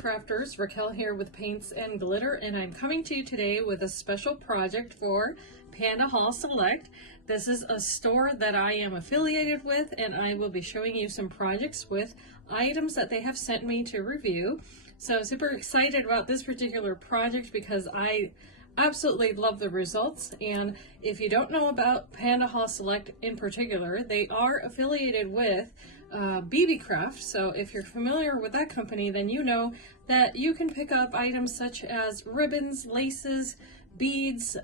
crafters, Raquel here with Paints and Glitter, and I'm coming to you today with a special project for Pandahall Select. This is a store that I am affiliated with, and I will be showing you some projects with items that they have sent me to review. So I'm super excited about this particular project because I absolutely love the results. And if you don't know about Pandahall Select in particular, they are affiliated with BB Craft. So if you're familiar with that company, then you know that you can pick up items such as ribbons, laces, beads,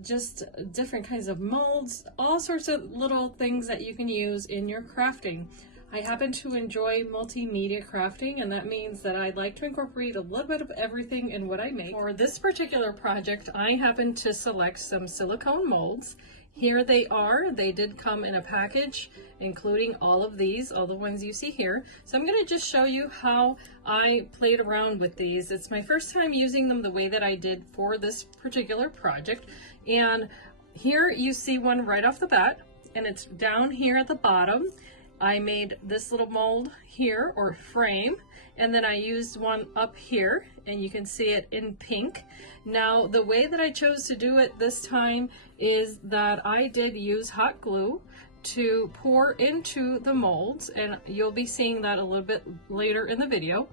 just different kinds of molds, all sorts of little things that you can use in your crafting. I happen to enjoy multimedia crafting, and that means that I like to incorporate a little bit of everything in what I make. For this particular project, I happen to select some silicone molds. Here they are. They did come in a package, including all of these, all the ones you see here. So I'm going to just show you how I played around with these. It's my first time using them the way that I did for this particular project. And here you see one right off the bat, and it's down here at the bottom. I made this little mold here, or frame, and then I used one up here, and you can see it in pink. Now, the way that I chose to do it this time is that I did use hot glue to pour into the molds, and you'll be seeing that a little bit later in the video.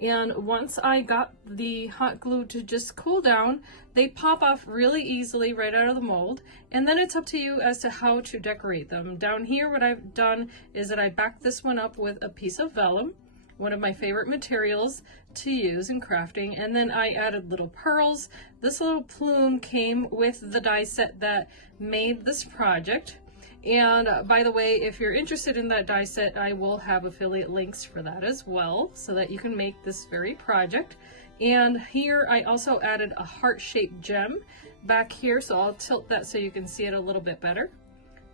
And once I got the hot glue to just cool down, they pop off really easily right out of the mold. And then it's up to you as to how to decorate them. Down here, what I've done is that I backed this one up with a piece of vellum, one of my favorite materials to use in crafting. And then I added little pearls. This little plume came with the die set that made this project. And by the way, if you're interested in that die set, I will have affiliate links for that as well, so that you can make this very project. And here I also added a heart-shaped gem back here, so I'll tilt that so you can see it a little bit better.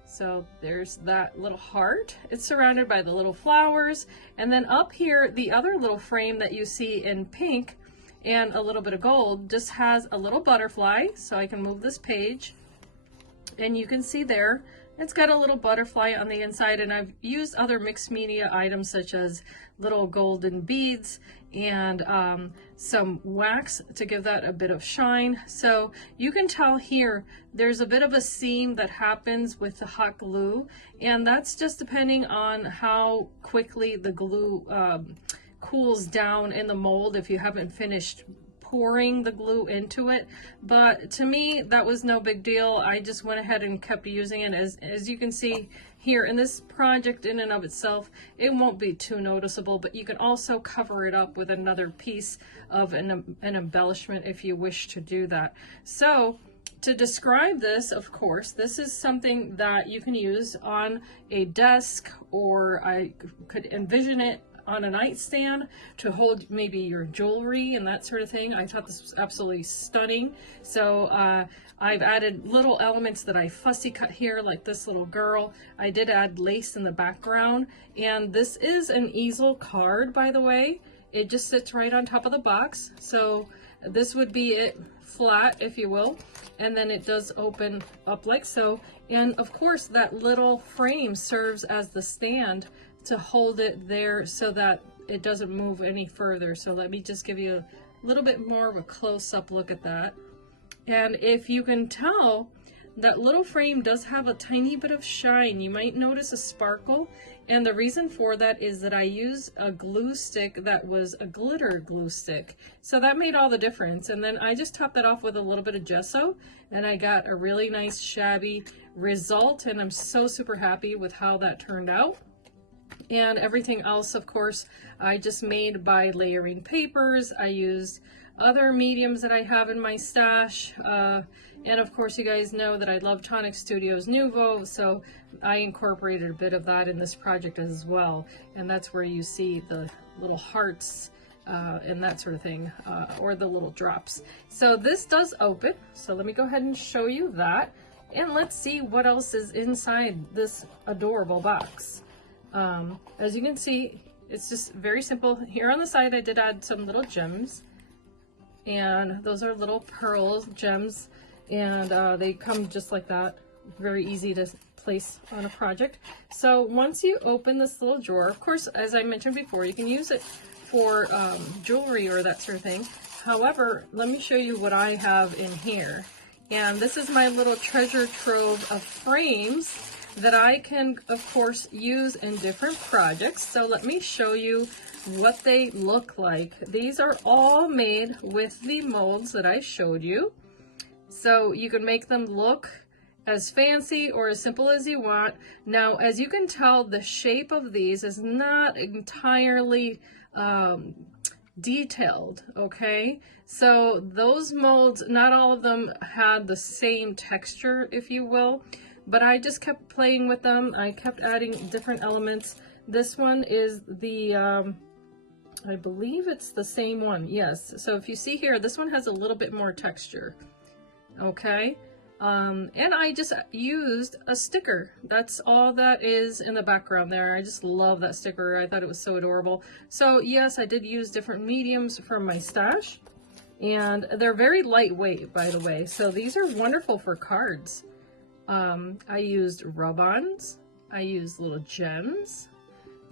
So there's that little heart. It's surrounded by the little flowers. And then up here, the other little frame that you see in pink and a little bit of gold just has a little butterfly. So I can move this page, and you can see there, it's got a little butterfly on the inside, and I've used other mixed media items such as little golden beads and some wax to give that a bit of shine. So you can tell here there's a bit of a seam that happens with the hot glue, and that's just depending on how quickly the glue cools down in the mold if you haven't finished pouring the glue into it. But to me, that was no big deal. I just went ahead and kept using it. As you can see here in this project in and of itself, it won't be too noticeable, but you can also cover it up with another piece of an embellishment if you wish to do that. So to describe this, of course, this is something that you can use on a desk, or I could envision it on a nightstand to hold maybe your jewelry and that sort of thing. I thought this was absolutely stunning. So I've added little elements that I fussy cut here, like this little girl. I did add lace in the background, and this is an easel card, by the way. It just sits right on top of the box. So this would be it flat, if you will, and then it does open up like so. And of course, that little frame serves as the stand to hold it there so that it doesn't move any further. So let me just give you a little bit more of a close-up look at that. And if you can tell, that little frame does have a tiny bit of shine. You might notice a sparkle, and the reason for that is that I used a glue stick that was a glitter glue stick. So that made all the difference. And then I just topped that off with a little bit of gesso, and I got a really nice shabby result, and I'm so super happy with how that turned out. And everything else, of course, I just made by layering papers. I used other mediums that I have in my stash. And of course, you guys know that I love Tonic Studios Nouveau, so I incorporated a bit of that in this project as well. And that's where you see the little hearts and that sort of thing, or the little drops. So this does open. So let me go ahead and show you that. And let's see what else is inside this adorable box. As you can see, it's just very simple. Here on the side, I did add some little gems, and those are little pearls, gems, and they come just like that. Very easy to place on a project. So once you open this little drawer, of course, as I mentioned before, you can use it for jewelry or that sort of thing. However, let me show you what I have in here. And this is my little treasure trove of frames that I can, of course, use in different projects. So let me show you what they look like. These are all made with the molds that I showed you. So you can make them look as fancy or as simple as you want. Now, as you can tell, the shape of these is not entirely detailed, okay? So those molds, not all of them had the same texture, if you will, but I just kept playing with them. I kept adding different elements. This one is the, I believe it's the same one, yes. So if you see here, this one has a little bit more texture, okay? And I just used a sticker. That's all that is in the background there. I just love that sticker. I thought it was so adorable. So yes, I did use different mediums from my stash, and they're very lightweight, by the way. So these are wonderful for cards. I used rub-ons. I used little gems.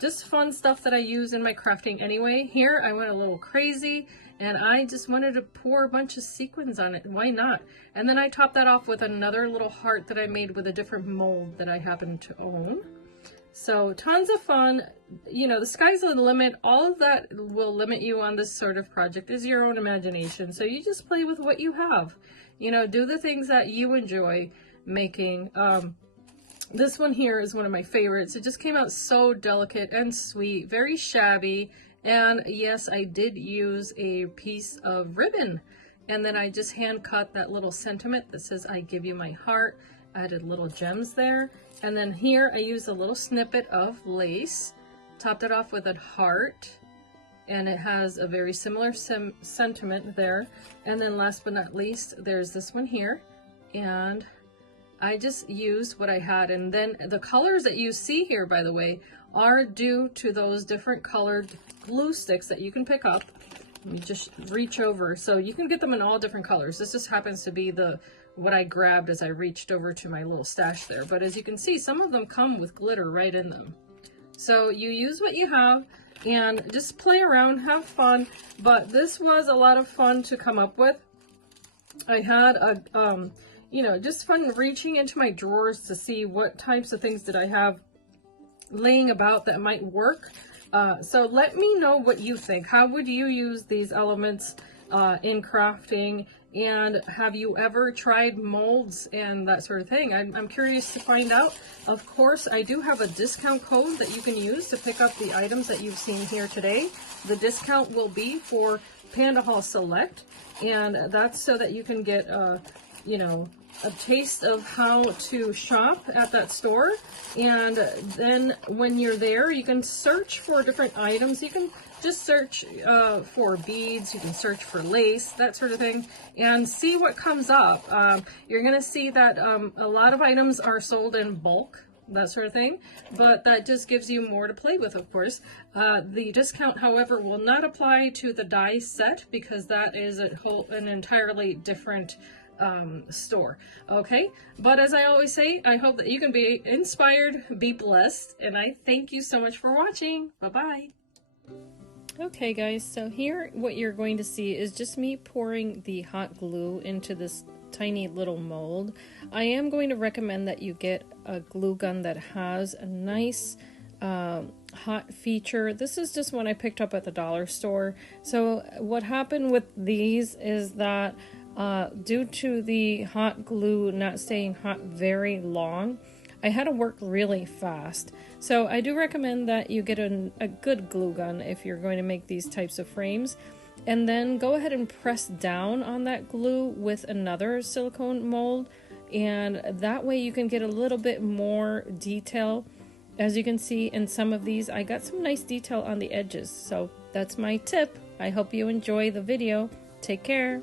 Just fun stuff that I use in my crafting anyway. Here I went a little crazy and I just wanted to pour a bunch of sequins on it. Why not? And then I topped that off with another little heart that I made with a different mold that I happen to own. So tons of fun. You know, the sky's the limit. All of that will limit you on this sort of project is your own imagination. So you just play with what you have. You know, do the things that you enjoy making. This one here is one of my favorites. It just came out so delicate and sweet, very shabby. And yes, I did use a piece of ribbon. And then I just hand cut that little sentiment that says, I give you my heart. I added little gems there. And then here I used a little snippet of lace, topped it off with a heart. And it has a very similar sentiment there. And then last but not least, there's this one here. And I just used what I had, and then the colors that you see here, by the way, are due to those different colored glue sticks that you can pick up. Let me just reach over. So you can get them in all different colors. This just happens to be what I grabbed as I reached over to my little stash there. But as you can see, some of them come with glitter right in them. So you use what you have and just play around, have fun. But this was a lot of fun to come up with. I had a you know, just fun reaching into my drawers to see what types of things did I have laying about that might work. So let me know what you think. How would you use these elements in crafting? And have you ever tried molds and that sort of thing? I'm curious to find out. Of course, I do have a discount code that you can use to pick up the items that you've seen here today. The discount will be for Pandahall Select, and that's so that you can get you know, a taste of how to shop at that store. And then when you're there, you can search for different items. You can just search for beads, you can search for lace, that sort of thing, and see what comes up. You're gonna see that a lot of items are sold in bulk, that sort of thing, but that just gives you more to play with, of course. The discount, however, will not apply to the die set because that is an entirely different store. Okay, but as I always say, I hope that you can be inspired, be blessed, and I thank you so much for watching. Bye-bye. Okay guys, so here what you're going to see is just me pouring the hot glue into this tiny little mold. I am going to recommend that you get a glue gun that has a nice hot feature. This is just one I picked up at the dollar store. So what happened with these is that due to the hot glue not staying hot very long, I had to work really fast. So I do recommend that you get a good glue gun if you're going to make these types of frames. And then go ahead and press down on that glue with another silicone mold. And that way you can get a little bit more detail. As you can see in some of these, I got some nice detail on the edges. So that's my tip. I hope you enjoy the video. Take care.